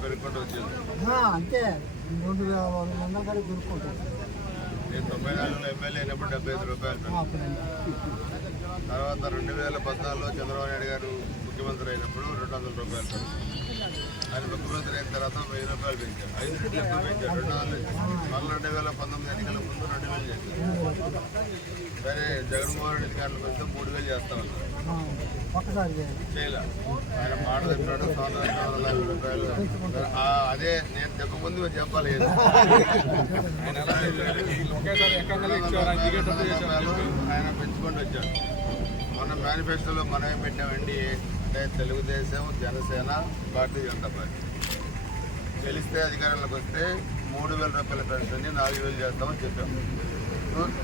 పెరుగుకుంటూ వచ్చింది అంతే 2,100 కాడికి పెరుగుకుంటాం. నేను 94లో ఎమ్మెల్యే అయినప్పుడు 75 రూపాయలు. తర్వాత 2014లో చంద్రబాబు నాయుడు గారు ముఖ్యమంత్రి అయినప్పుడు 200 రూపాయలు. ఆయన ముఖ్యమంత్రి అయిన తర్వాత 1000 రూపాయలు పెంచారు. 5 రెట్లు ఎక్కువ పెంచారు, 200. మళ్ళీ 2019 ఎన్నికల ముందు 2000 చేశారు. సరే జగన్మోహన్ రెడ్డి గారిని కొంచెం 3000 చేస్తామన్నారు. చేయలే. ఆయన మాట చెప్పాడు 150 రూపాయలు. అదే నేను చెప్పకముందు మీరు చెప్పాలి. ఆయన పెంచుకొని వచ్చాడు. మొన్న మేనిఫెస్టోలో మనం ఏం పెట్టామండి అంటే తెలుగుదేశం, జనసేన, భారతీయ జనతా పార్టీ గెలిస్తే అధికారంలోకి వస్తే 3000 రూపాయల పెన్షన్ 4000 చేస్తామని చెప్పాము.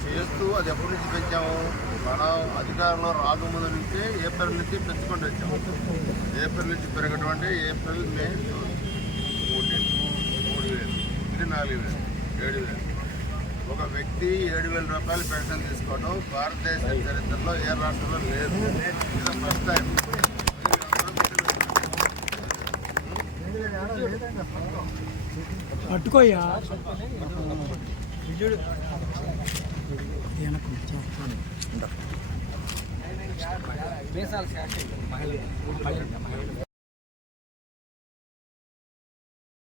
చేస్తూ అది ఎప్పటి నుంచి పెంచాము? మనం అధికారంలో రాకముందు నుంచే ఏప్రిల్ నుంచి పెంచుకుంటూ వచ్చాము. ఏప్రిల్ నుంచి పెరగడం అంటే ఏప్రిల్, మే 3,000 ఇది 4,000 7,000. ఒక వ్యక్తి 7,000 రూపాయలు పెన్షన్ తీసుకోవడం భారతదేశ చరిత్రలో ఏ రాష్ట్రంలో లేదు. ఇది ఫస్ట్ టైం. పట్టుకోయ్యా